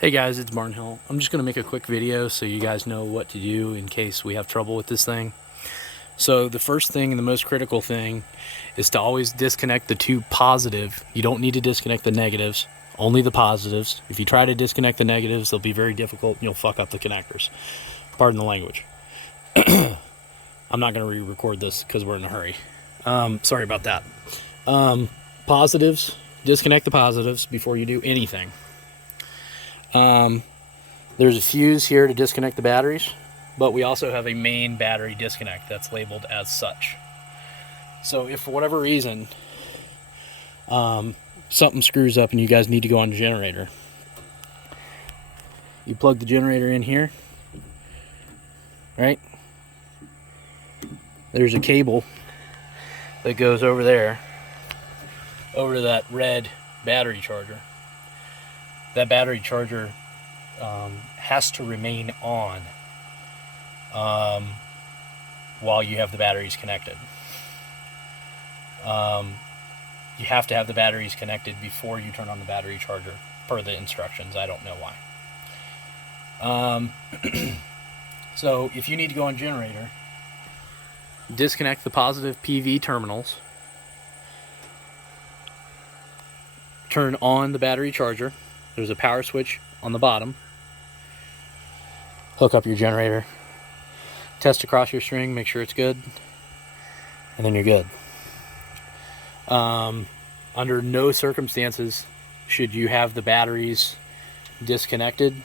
Hey guys, it's Barnhill. I'm just going to make a quick video so you guys know what to do in case we have trouble with this thing. So the first thing and the most critical thing is to always disconnect the two positive. You don't need to disconnect the negatives, only the positives. If you try to disconnect the negatives, they'll be very difficult and you'll fuck up the connectors. Pardon the language. I'm not going to re-record this because we're in a hurry. Sorry about that. Positives, disconnect the positives before you do anything. There's a fuse here to disconnect the batteries, but we also have a main battery disconnect that's labeled as such. So if for whatever reason something screws up and you guys need to go on the generator, you plug the generator in here, right? There's a cable that goes over there, over to that red battery charger. That battery charger has to remain on while you have the batteries connected. You have to have the batteries connected before you turn on the battery charger, per the instructions. I don't know why. So if you need to go on generator, disconnect the positive PV terminals, turn on the battery charger. There's a power switch on the bottom. Hook up your generator. Test across your string, make sure it's good. And then you're good. Under no circumstances should you have the batteries disconnected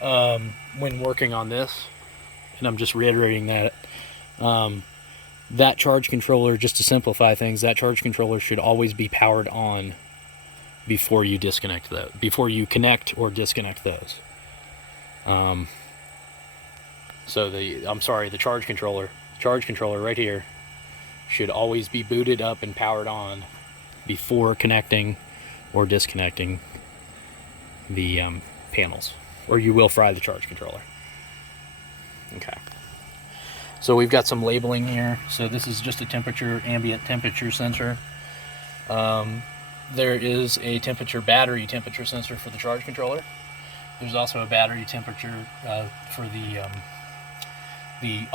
when working on this. And I'm just reiterating that. That charge controller, just to simplify things, that charge controller should always be powered on before you disconnect those, before you connect or disconnect those. So the charge controller right here should always be booted up and powered on before connecting or disconnecting the panels, or you will fry the charge controller. Okay. So we've got some labeling here. So this is just a ambient temperature sensor. There is a battery temperature sensor for the charge controller. There's also a battery temperature for the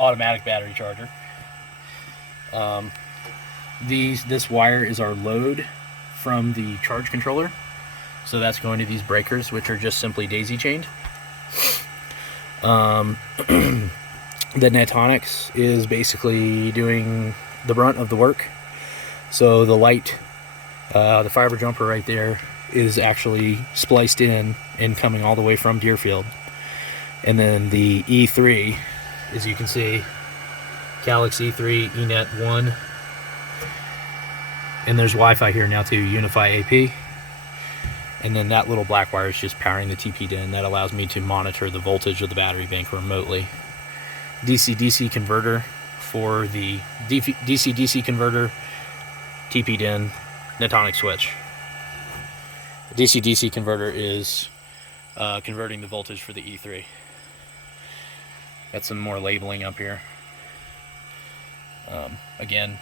automatic battery charger. This wire is our load from the charge controller. So that's going to these breakers, which are just simply daisy chained. The Netonics is basically doing the brunt of the work. So the light, the fiber jumper right there is actually spliced in and coming all the way from Deerfield. And then the E3, as you can see, Calix E3 eNet 1. And there's Wi-Fi here now too, Unify AP. And then that little black wire is just powering the TP DIN. That allows me to monitor the voltage of the battery bank remotely. DC-DC converter for the DC-DC converter, TP DIN, Netonic switch. The DC-DC converter is converting the voltage for the E3. Got some more labeling up here. Again,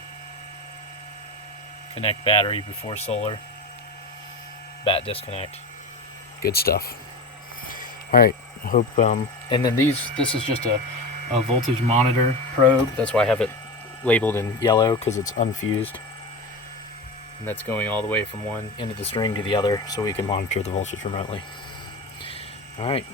connect battery before solar. Bat disconnect. Good stuff. Alright, I hope, and then this is just a voltage monitor probe. That's why I have it labeled in yellow, because it's unfused. And that's going all the way from one end of the string to the other so we can monitor the voltage remotely. Alright.